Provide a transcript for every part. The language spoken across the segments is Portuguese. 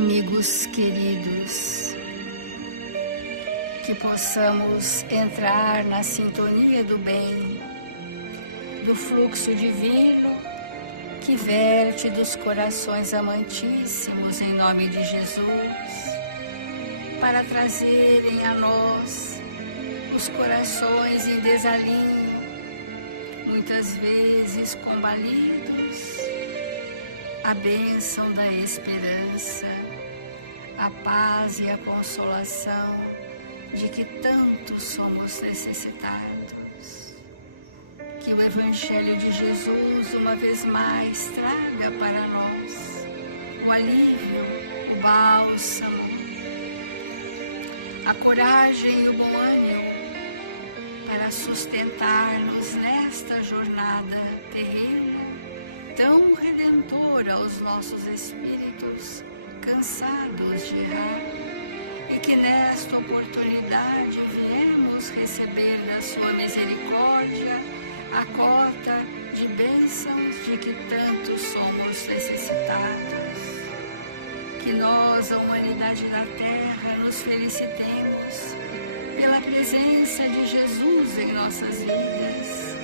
Amigos queridos, que possamos entrar na sintonia do bem, do fluxo divino que verte dos corações amantíssimos em nome de Jesus, para trazerem a nós os corações em desalinho, muitas vezes combalidos, a bênção da esperança, a paz e a consolação de que tanto somos necessitados. Que o Evangelho de Jesus, uma vez mais, traga para nós o alívio, o bálsamo, a coragem e o bom ânimo para sustentar-nos nesta jornada terrena, tão redentora aos nossos espíritos cansados de errar, e que nesta oportunidade viemos receber da sua misericórdia a cota de bênçãos de que tanto somos necessitados. Que nós, a humanidade na Terra, nos felicitemos pela presença de Jesus em nossas vidas,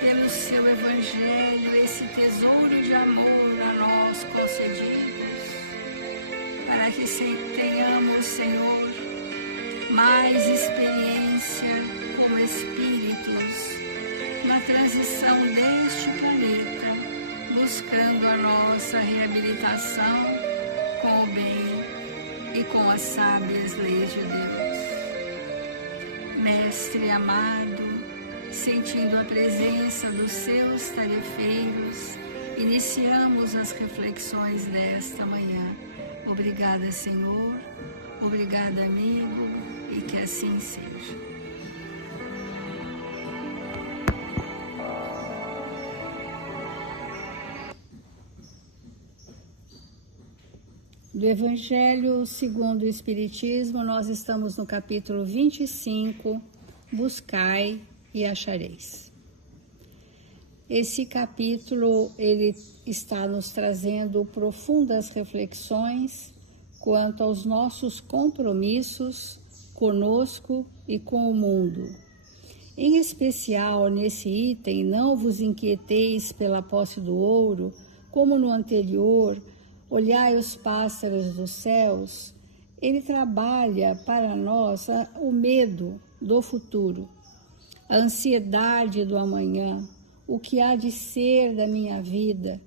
pelo seu Evangelho, esse tesouro de amor a nós concedidos, para que tenhamos, Senhor, mais experiência como espíritos na transição deste planeta, buscando a nossa reabilitação com o bem e com as sábias leis de Deus. Mestre amado, sentindo a presença dos seus tarefeiros, iniciamos as reflexões desta manhã. Obrigada, Senhor. Obrigada, amigo, e que assim seja. Do Evangelho segundo o Espiritismo, nós estamos no capítulo 25, Buscai e achareis. Esse capítulo, ele está nos trazendo profundas reflexões quanto aos nossos compromissos conosco e com o mundo. Em especial, nesse item, não vos inquieteis pela posse do ouro, como no anterior, olhai os pássaros dos céus. Ele trabalha para nós o medo do futuro, a ansiedade do amanhã, o que há de ser da minha vida.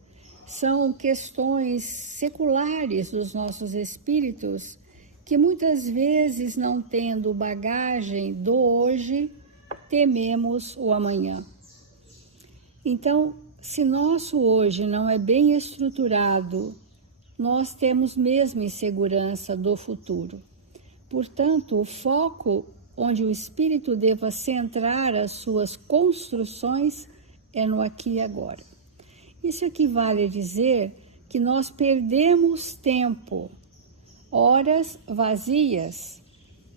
São questões seculares dos nossos espíritos que muitas vezes, não tendo bagagem do hoje, tememos o amanhã. Então, se nosso hoje não é bem estruturado, nós temos mesmo insegurança do futuro. Portanto, o foco onde o espírito deva centrar as suas construções é no aqui e agora. Isso equivale a dizer que nós perdemos tempo, horas vazias,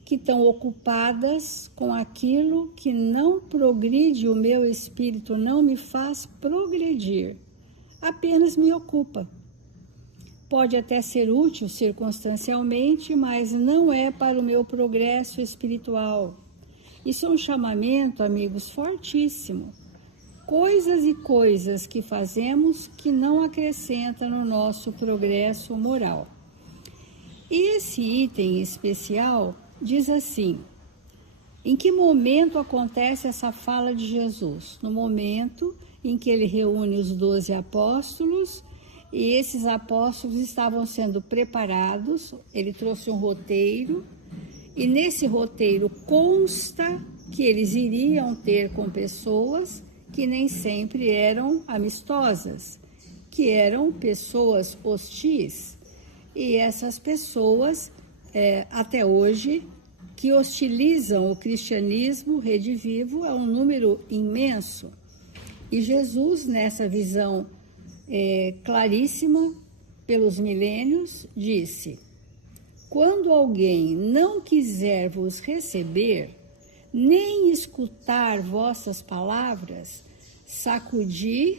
que estão ocupadas com aquilo que não progride o meu espírito, não me faz progredir, apenas me ocupa. Pode até ser útil circunstancialmente, mas não é para o meu progresso espiritual. Isso é um chamamento, amigos, fortíssimo. Coisas e coisas que fazemos que não acrescentam no nosso progresso moral. E esse item especial diz assim: em que momento acontece essa fala de Jesus? No momento em que ele reúne os 12 apóstolos, e esses apóstolos estavam sendo preparados. Ele trouxe um roteiro, e nesse roteiro consta que eles iriam ter com pessoas que nem sempre eram amistosas, que eram pessoas hostis. E essas pessoas, até hoje, que hostilizam o cristianismo redivivo, é um número imenso. E Jesus, nessa visão claríssima pelos milênios, disse: quando alguém não quiser vos receber, nem escutar vossas palavras, sacudi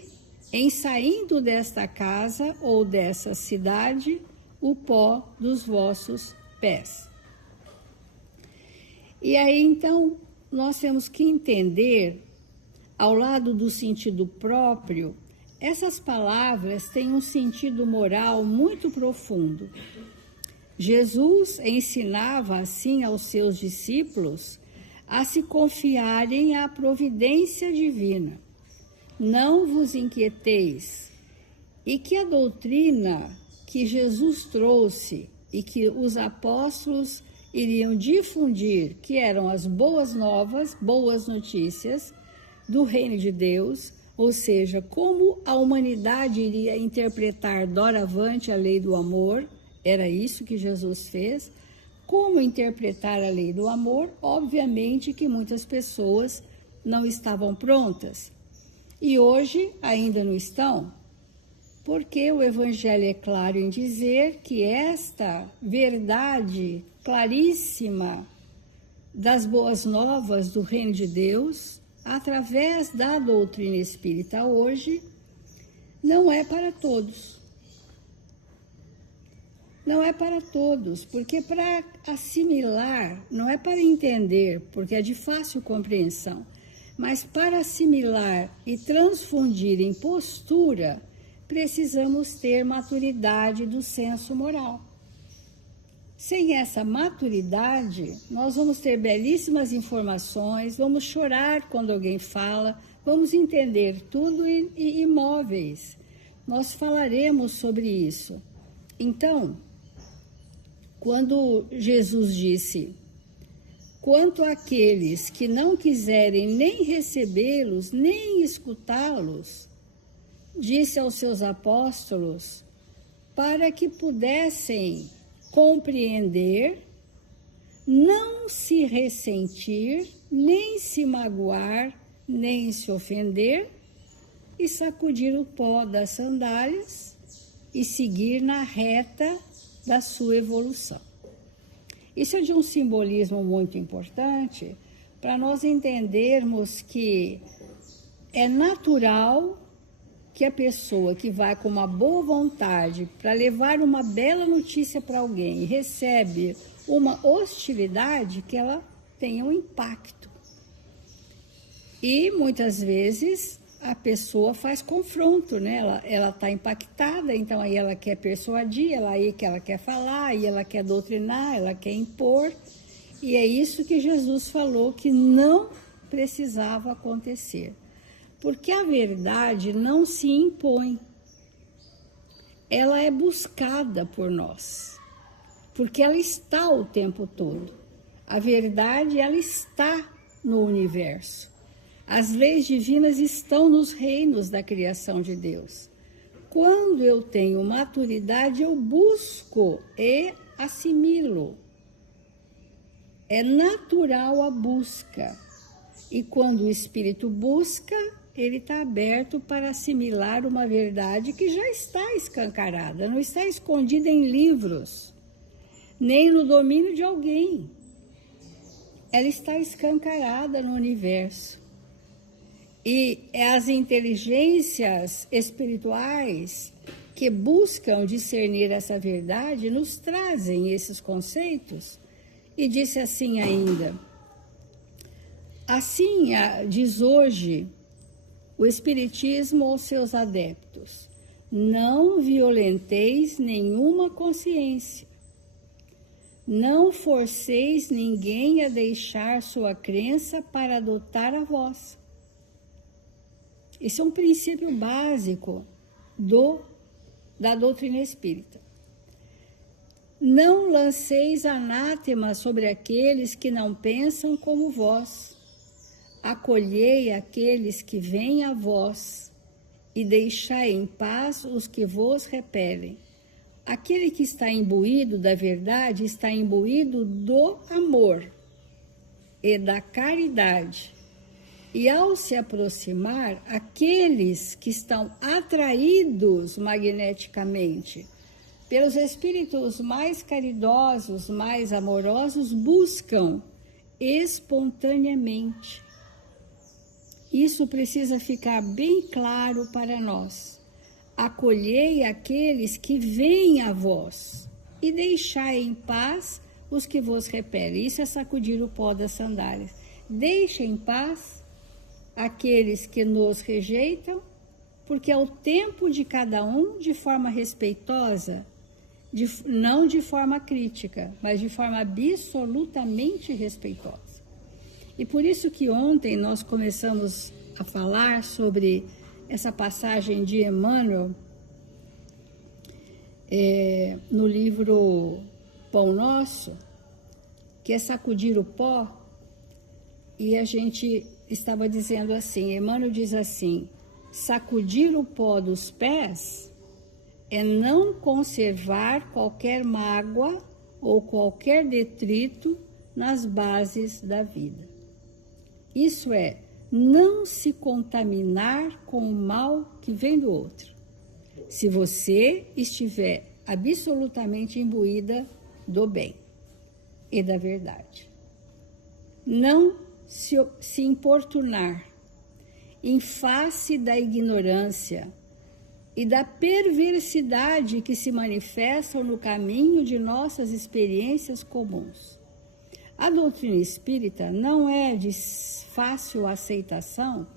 em saindo desta casa ou dessa cidade o pó dos vossos pés. E aí, então, nós temos que entender, ao lado do sentido próprio, essas palavras têm um sentido moral muito profundo. Jesus ensinava assim aos seus discípulos a se confiarem à providência divina. Não vos inquieteis. E que a doutrina que Jesus trouxe e que os apóstolos iriam difundir, que eram as boas novas, boas notícias do reino de Deus, ou seja, como a humanidade iria interpretar doravante a lei do amor, era isso que Jesus fez. Como interpretar a lei do amor? Obviamente que muitas pessoas não estavam prontas. E hoje ainda não estão, porque o Evangelho é claro em dizer que esta verdade claríssima das boas novas do reino de Deus, através da doutrina espírita hoje, não é para todos. Não é para todos, porque para assimilar, não é para entender, porque é de fácil compreensão, mas para assimilar e transfundir em postura, precisamos ter maturidade do senso moral. Sem essa maturidade, nós vamos ter belíssimas informações, vamos chorar quando alguém fala, vamos entender tudo e imóveis. Nós falaremos sobre isso. Então, quando Jesus disse: quanto àqueles que não quiserem nem recebê-los, nem escutá-los, disse aos seus apóstolos, para que pudessem compreender, não se ressentir, nem se magoar, nem se ofender, e sacudir o pó das sandálias e seguir na reta da sua evolução. Isso é de um simbolismo muito importante para nós entendermos que é natural que a pessoa que vai com uma boa vontade para levar uma bela notícia para alguém e recebe uma hostilidade, que ela tenha um impacto. E muitas vezes a pessoa faz confronto, né? Ela está impactada, então aí ela quer persuadir, aí que ela quer falar, aí ela quer doutrinar, ela quer impor. E é isso que Jesus falou que não precisava acontecer. Porque a verdade não se impõe, ela é buscada por nós, porque ela está o tempo todo. A verdade, ela está no universo. As leis divinas estão nos reinos da criação de Deus. Quando eu tenho maturidade, eu busco e assimilo. É natural a busca. E quando o espírito busca, ele está aberto para assimilar uma verdade que já está escancarada, não está escondida em livros, nem no domínio de alguém. Ela está escancarada no universo. E as inteligências espirituais que buscam discernir essa verdade nos trazem esses conceitos. E disse assim ainda: assim diz hoje o Espiritismo aos seus adeptos: não violenteis nenhuma consciência, não forceis ninguém a deixar sua crença para adotar a vossa. Isso é um princípio básico da doutrina espírita. Não lanceis anátema sobre aqueles que não pensam como vós. Acolhei aqueles que vêm a vós e deixai em paz os que vos repelem. Aquele que está imbuído da verdade está imbuído do amor e da caridade. E ao se aproximar, aqueles que estão atraídos magneticamente pelos espíritos mais caridosos, mais amorosos, buscam espontaneamente. Isso precisa ficar bem claro para nós. Acolhei aqueles que vêm a vós. e deixai em paz os que vos repelem. Isso é sacudir o pó das sandálias. Deixa em paz aqueles que nos rejeitam, porque é o tempo de cada um de forma respeitosa, não de forma crítica, mas de forma absolutamente respeitosa. E por isso que ontem nós começamos a falar sobre essa passagem de Emmanuel, no livro Pão Nosso, que é sacudir o pó, e a gente estava dizendo assim, Emmanuel diz assim, sacudir o pó dos pés é não conservar qualquer mágoa ou qualquer detrito nas bases da vida. Isso é, não se contaminar com o mal que vem do outro. Se você estiver absolutamente imbuída do bem e da verdade. Não se importunar em face da ignorância e da perversidade que se manifestam no caminho de nossas experiências comuns. A doutrina espírita não é de fácil aceitação,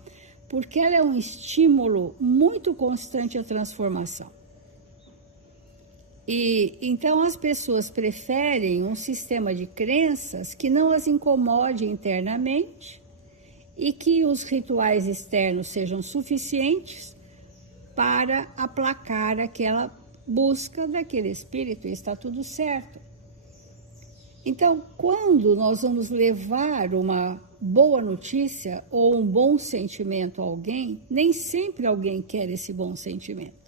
porque ela é um estímulo muito constante à transformação. E então as pessoas preferem um sistema de crenças que não as incomode internamente e que os rituais externos sejam suficientes para aplacar aquela busca daquele espírito, e está tudo certo. Então, quando nós vamos levar uma boa notícia ou um bom sentimento a alguém, nem sempre alguém quer esse bom sentimento.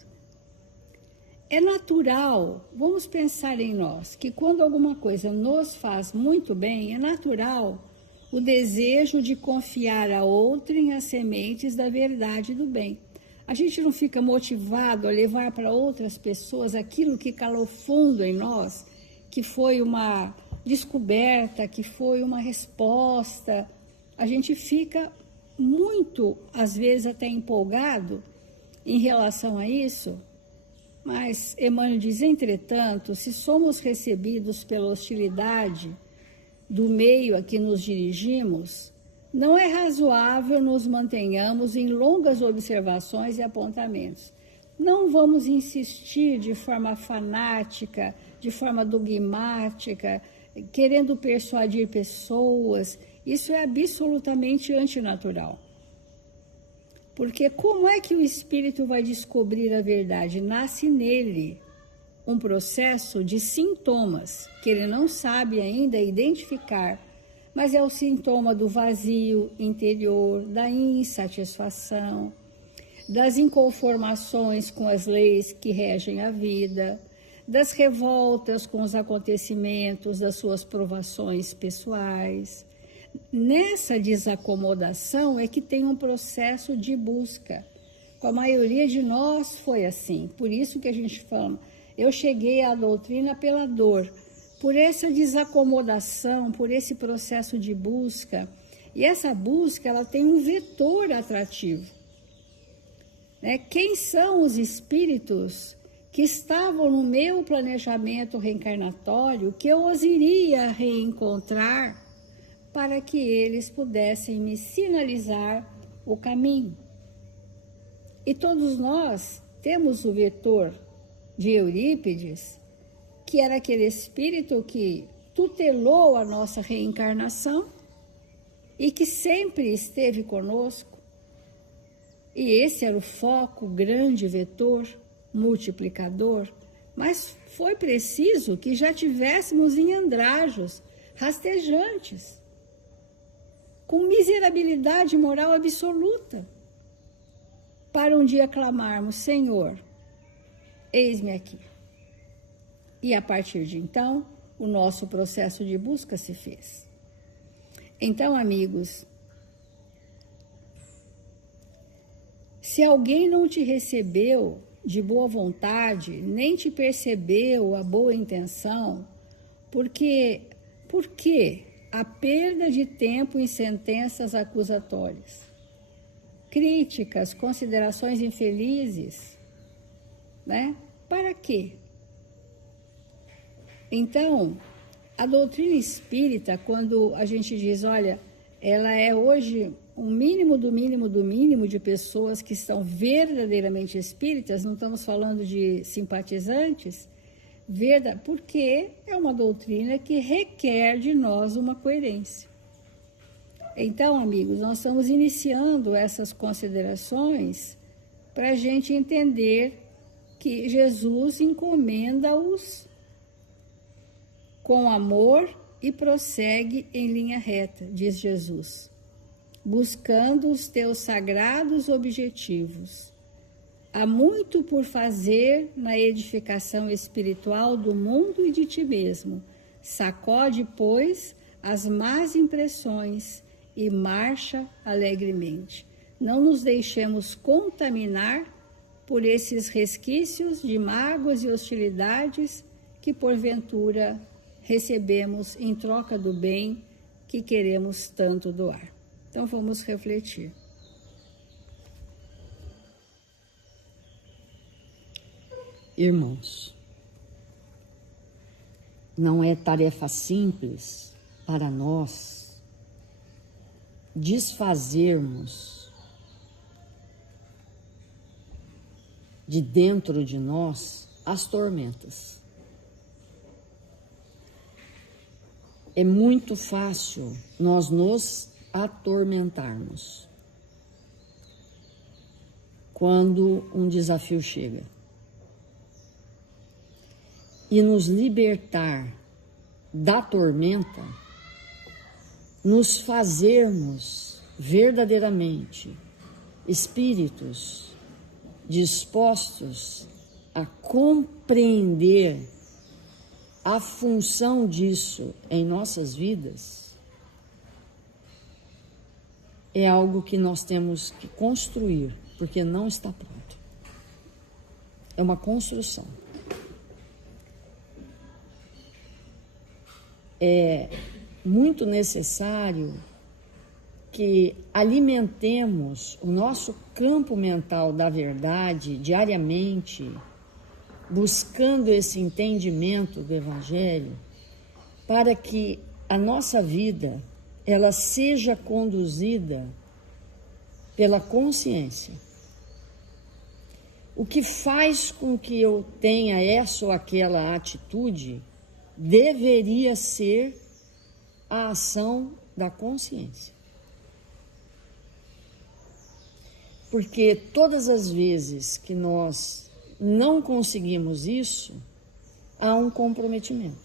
É natural, vamos pensar em nós, que quando alguma coisa nos faz muito bem, é natural o desejo de confiar a outrem as sementes da verdade e do bem. A gente não fica motivado a levar para outras pessoas aquilo que calou fundo em nós, que foi uma descoberta, que foi uma resposta. A gente fica muito, às vezes até empolgado em relação a isso, mas Emmanuel diz, entretanto, se somos recebidos pela hostilidade do meio a que nos dirigimos, não é razoável nos mantenhamos em longas observações e apontamentos. Não vamos insistir de forma fanática, de forma dogmática, querendo persuadir pessoas. Isso é absolutamente antinatural. Porque como é que o espírito vai descobrir a verdade? Nasce nele um processo de sintomas que ele não sabe ainda identificar, mas é o sintoma do vazio interior, da insatisfação, das inconformações com as leis que regem a vida, das revoltas com os acontecimentos, das suas provações pessoais. Nessa desacomodação é que tem um processo de busca. Com a maioria de nós foi assim. Por isso que a gente fala, eu cheguei à doutrina pela dor, por essa desacomodação, por esse processo de busca. E essa busca, ela tem um vetor atrativo. Quem são os espíritos que estavam no meu planejamento reencarnatório, que eu os iria reencontrar para que eles pudessem me sinalizar o caminho? E todos nós temos o vetor de Eurípides, que era aquele espírito que tutelou a nossa reencarnação e que sempre esteve conosco. E esse era o foco, grande vetor, multiplicador, mas foi preciso que já tivéssemos em andrajos, rastejantes, com miserabilidade moral absoluta, para um dia clamarmos, Senhor, eis-me aqui. E a partir de então, o nosso processo de busca se fez. Então, amigos, se alguém não te recebeu de boa vontade, nem te percebeu a boa intenção, por que a perda de tempo em sentenças acusatórias, críticas, considerações infelizes, Para quê? Então, a doutrina espírita, quando a gente diz, olha, ela é hoje um mínimo do mínimo do mínimo de pessoas que estão verdadeiramente espíritas, não estamos falando de simpatizantes, porque é uma doutrina que requer de nós uma coerência. Então, amigos, nós estamos iniciando essas considerações para a gente entender que Jesus encomenda-os com amor e prossegue em linha reta, diz Jesus, buscando os teus sagrados objetivos. Há muito por fazer na edificação espiritual do mundo e de ti mesmo. Sacode, pois, as más impressões e marcha alegremente. Não nos deixemos contaminar por esses resquícios de mágoas e hostilidades que, porventura, recebemos em troca do bem que queremos tanto doar. Então, vamos refletir. Irmãos, não é tarefa simples para nós desfazermos de dentro de nós as tormentas. É muito fácil nós nos atormentarmos quando um desafio chega. E nos libertar da tormenta, nos fazermos verdadeiramente espíritos dispostos a compreender a função disso em nossas vidas, é algo que nós temos que construir, porque não está pronto. É uma construção. É muito necessário que alimentemos o nosso campo mental da verdade diariamente, buscando esse entendimento do Evangelho, para que a nossa vida ela seja conduzida pela consciência. O que faz com que eu tenha essa ou aquela atitude deveria ser a ação da consciência. Porque todas as vezes que nós não conseguimos isso, há um comprometimento.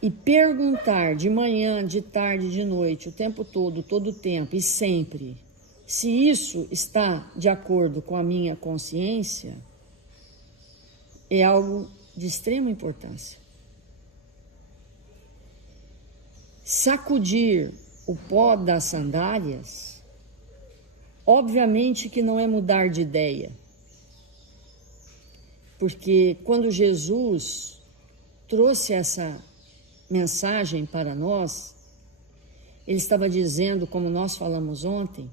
E perguntar de manhã, de tarde, de noite, o tempo todo o tempo e sempre, se isso está de acordo com a minha consciência, é algo de extrema importância. Sacudir o pó das sandálias, obviamente que não é mudar de ideia. Porque quando Jesus trouxe essa mensagem para nós, ele estava dizendo, como nós falamos ontem,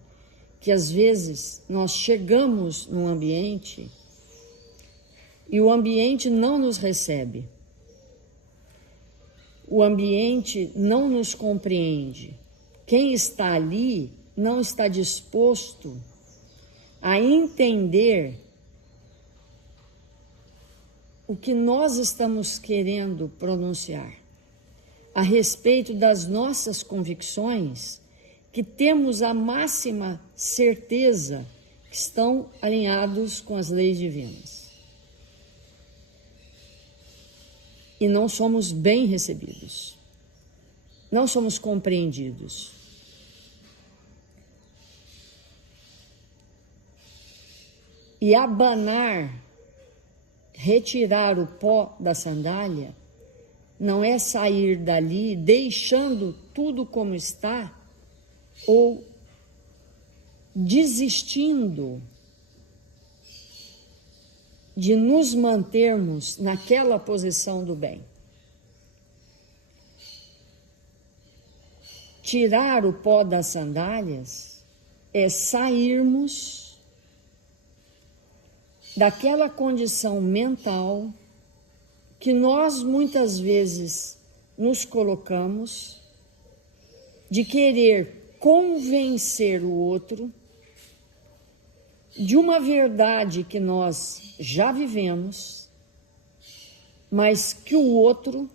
que às vezes nós chegamos num ambiente e o ambiente não nos recebe. O ambiente não nos compreende. Quem está ali não está disposto a entender o que nós estamos querendo pronunciar a respeito das nossas convicções, que temos a máxima certeza que estão alinhados com as leis divinas. E não somos bem recebidos, não somos compreendidos. E abanar, retirar o pó da sandália, não é sair dali deixando tudo como está ou desistindo de nos mantermos naquela posição do bem. Tirar o pó das sandálias é sairmos daquela condição mental que nós muitas vezes nos colocamos de querer convencer o outro de uma verdade que nós já vivemos, mas que o outro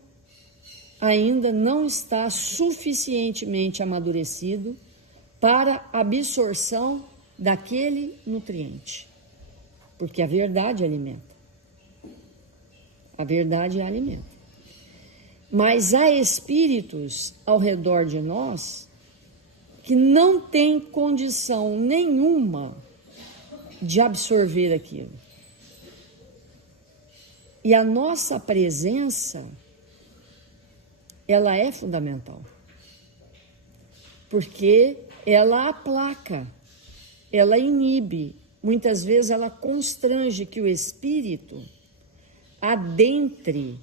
ainda não está suficientemente amadurecido para absorção daquele nutriente. Porque a verdade alimenta. A verdade alimenta. Mas há espíritos ao redor de nós que não têm condição nenhuma de absorver aquilo. E a nossa presença, ela é fundamental. Porque ela aplaca, ela inibe, muitas vezes ela constrange que o espírito adentre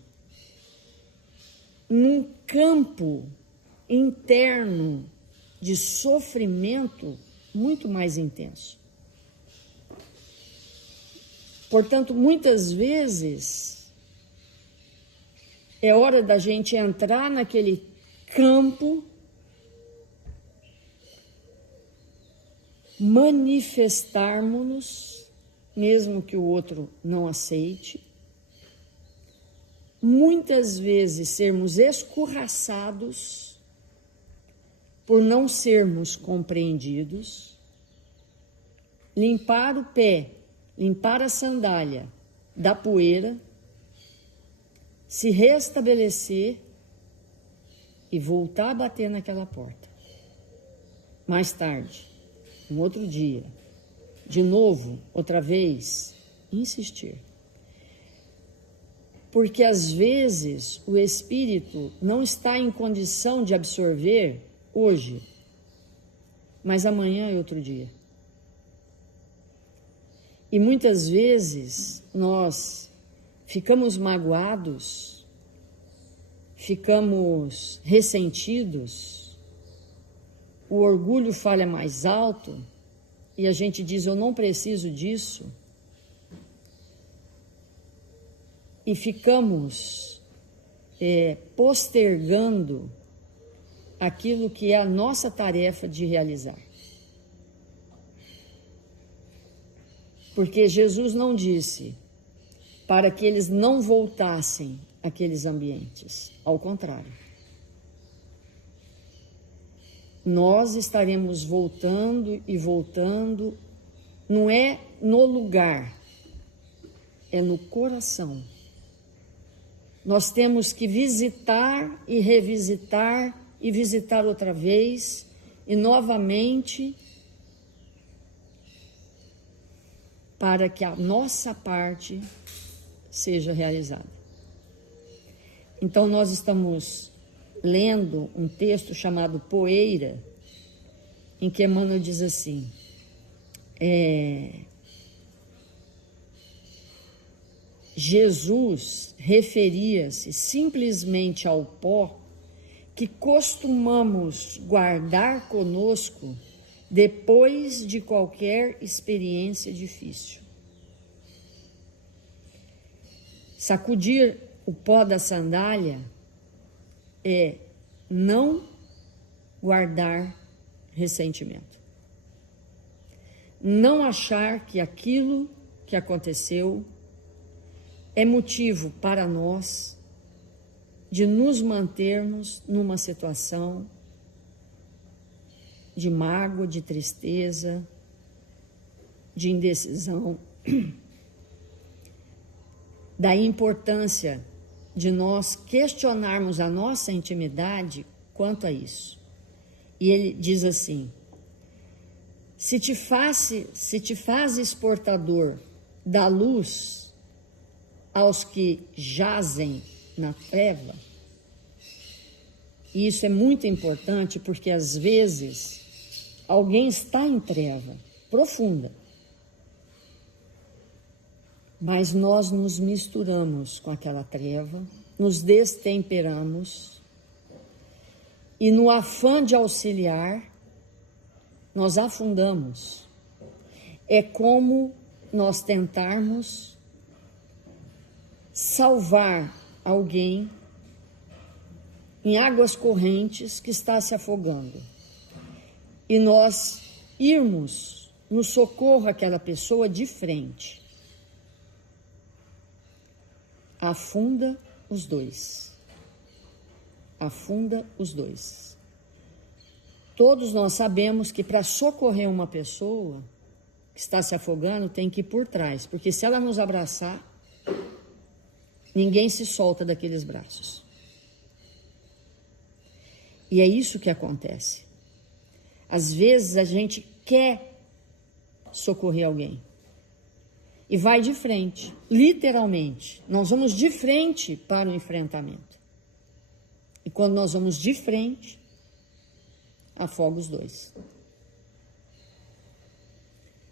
num campo interno de sofrimento muito mais intenso. Portanto, muitas vezes é hora da gente entrar naquele campo, manifestarmos-nos, mesmo que o outro não aceite, muitas vezes sermos escorraçados por não sermos compreendidos, limpar o pé, limpar a sandália da poeira, se restabelecer e voltar a bater naquela porta. Mais tarde, um outro dia, de novo, outra vez, insistir. Porque às vezes o espírito não está em condição de absorver hoje, mas amanhã é outro dia. E muitas vezes nós ficamos magoados, ficamos ressentidos, o orgulho fala mais alto e a gente diz: eu não preciso disso. E ficamos postergando aquilo que é a nossa tarefa de realizar. Porque Jesus não disse para que eles não voltassem àqueles ambientes. Ao contrário. Nós estaremos voltando e voltando, não é no lugar, é no coração. Nós temos que visitar e revisitar e visitar outra vez e novamente, para que a nossa parte seja realizada. Então nós estamos lendo um texto chamado Poeira, em que Emmanuel diz assim: Jesus referia-se simplesmente ao pó que costumamos guardar conosco depois de qualquer experiência difícil. Sacudir o pó da sandália é não guardar ressentimento. Não achar que aquilo que aconteceu é motivo para nós de nos mantermos numa situação de mágoa, de tristeza, de indecisão. Da importância de nós questionarmos a nossa intimidade quanto a isso. E ele diz assim: se te fazes portador da luz aos que jazem na treva, e isso é muito importante porque às vezes alguém está em treva profunda, mas nós nos misturamos com aquela treva, nos destemperamos e no afã de auxiliar, nós afundamos. É como nós tentarmos salvar alguém em águas correntes que está se afogando e nós irmos no socorro àquela pessoa de frente, afunda os dois. Afunda os dois. Todos nós sabemos que para socorrer uma pessoa que está se afogando, tem que ir por trás, porque se ela nos abraçar, ninguém se solta daqueles braços. E é isso que acontece. Às vezes a gente quer socorrer alguém e vai de frente, literalmente. Nós vamos de frente para o enfrentamento. E quando nós vamos de frente, afoga os dois.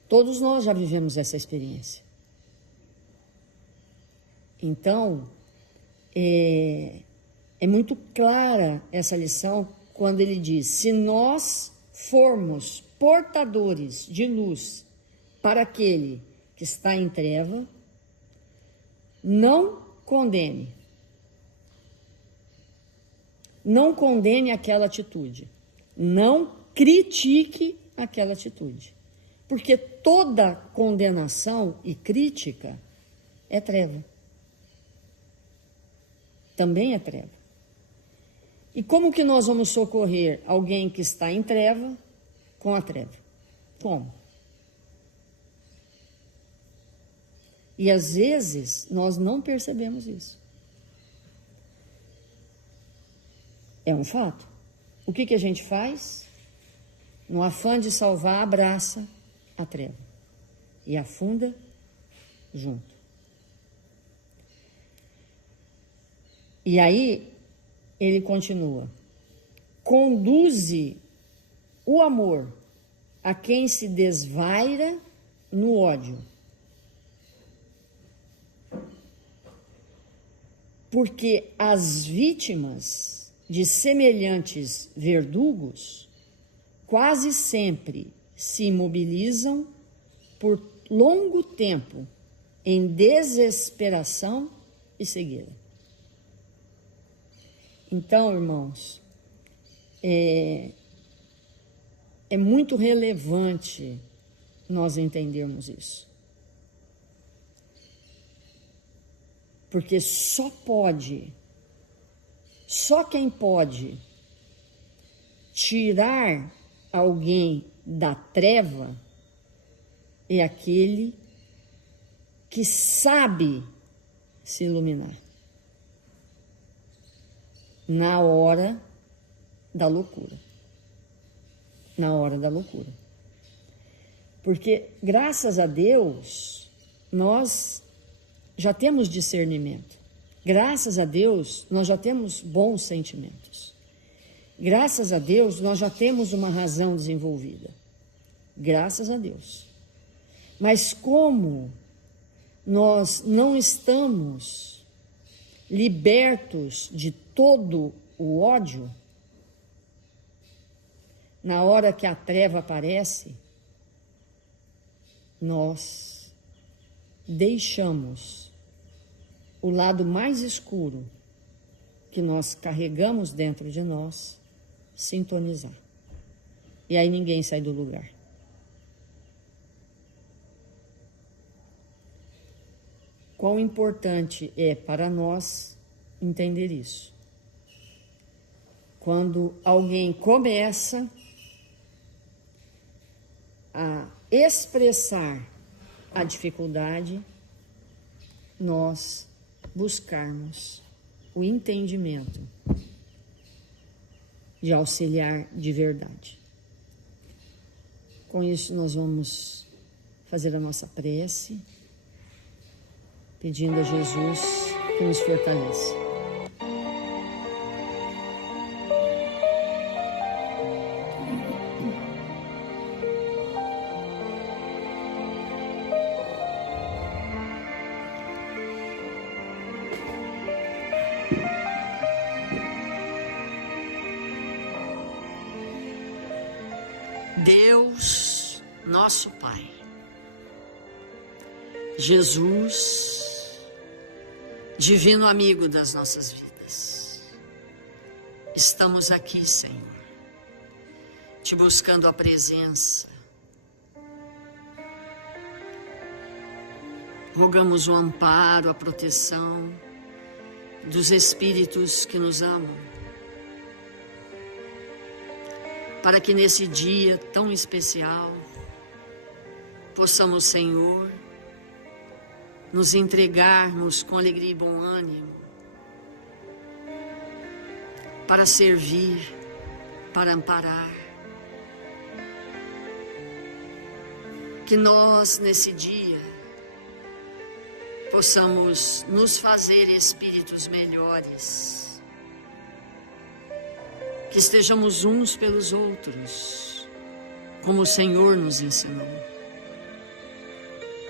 Todos nós já vivemos essa experiência. Então, é muito clara essa lição quando ele diz: se nós formos portadores de luz para aquele que está em treva, não condene. Não condene aquela atitude. Não critique aquela atitude. Porque toda condenação e crítica é treva. Também é treva. E como que nós vamos socorrer alguém que está em treva com a treva? Como? E às vezes nós não percebemos isso. É um fato. O que a gente faz? No afã de salvar, abraça a treva e afunda junto. E aí ele continua: conduze o amor a quem se desvaira no ódio, porque as vítimas de semelhantes verdugos quase sempre se imobilizam por longo tempo em desesperação e cegueira. Então, irmãos, é muito relevante nós entendermos isso. Porque só quem pode tirar alguém da treva é aquele que sabe se iluminar na hora da loucura. Na hora da loucura. Porque, graças a Deus, nós já temos discernimento. Graças a Deus, nós já temos bons sentimentos. Graças a Deus, nós já temos uma razão desenvolvida. Graças a Deus. Mas como nós não estamos libertos de todo o ódio, na hora que a treva aparece, nós deixamos o lado mais escuro que nós carregamos dentro de nós sintonizar. E aí ninguém sai do lugar. Quão importante é para nós entender isso. Quando alguém começa a expressar a dificuldade, nós buscarmos o entendimento de auxiliar de verdade. Com isso, nós vamos fazer a nossa prece, pedindo a Jesus que nos fortaleça. Deus, nosso Pai, Jesus, Divino amigo das nossas vidas, estamos aqui, Senhor, te buscando a presença. Rogamos o amparo, a proteção dos espíritos que nos amam, para que nesse dia tão especial possamos, Senhor, nos entregarmos com alegria e bom ânimo para servir, para amparar. Que nós, nesse dia, possamos nos fazer espíritos melhores, que estejamos uns pelos outros, como o Senhor nos ensinou.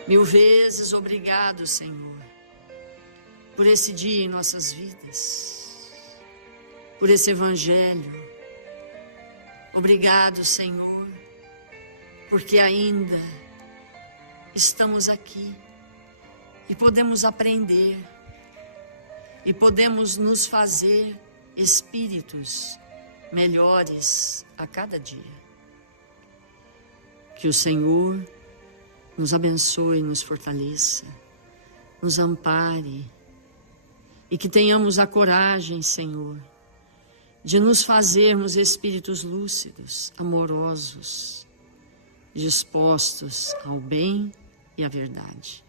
1000 vezes obrigado, Senhor, por esse dia em nossas vidas, por esse Evangelho. Obrigado, Senhor, porque ainda estamos aqui e podemos aprender e podemos nos fazer espíritos melhores a cada dia. Que o Senhor nos abençoe, nos fortaleça, nos ampare e que tenhamos a coragem, Senhor, de nos fazermos espíritos lúcidos, amorosos, dispostos ao bem e à verdade.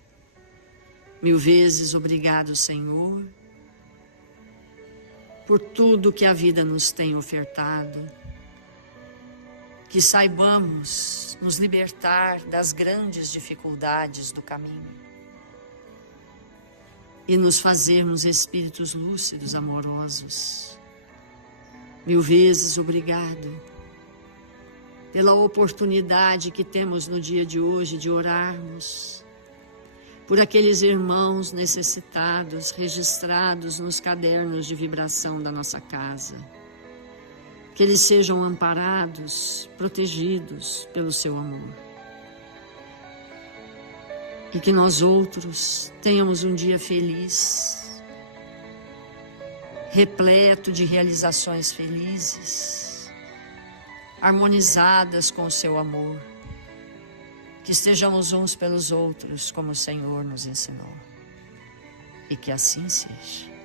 1000 vezes obrigado, Senhor, por tudo que a vida nos tem ofertado. Que saibamos nos libertar das grandes dificuldades do caminho e nos fazermos espíritos lúcidos, amorosos. 1000 vezes obrigado pela oportunidade que temos no dia de hoje de orarmos por aqueles irmãos necessitados, registrados nos cadernos de vibração da nossa casa. Que eles sejam amparados, protegidos pelo seu amor. E que nós outros tenhamos um dia feliz, repleto de realizações felizes, harmonizadas com o seu amor. Que estejamos uns pelos outros, como o Senhor nos ensinou. E que assim seja.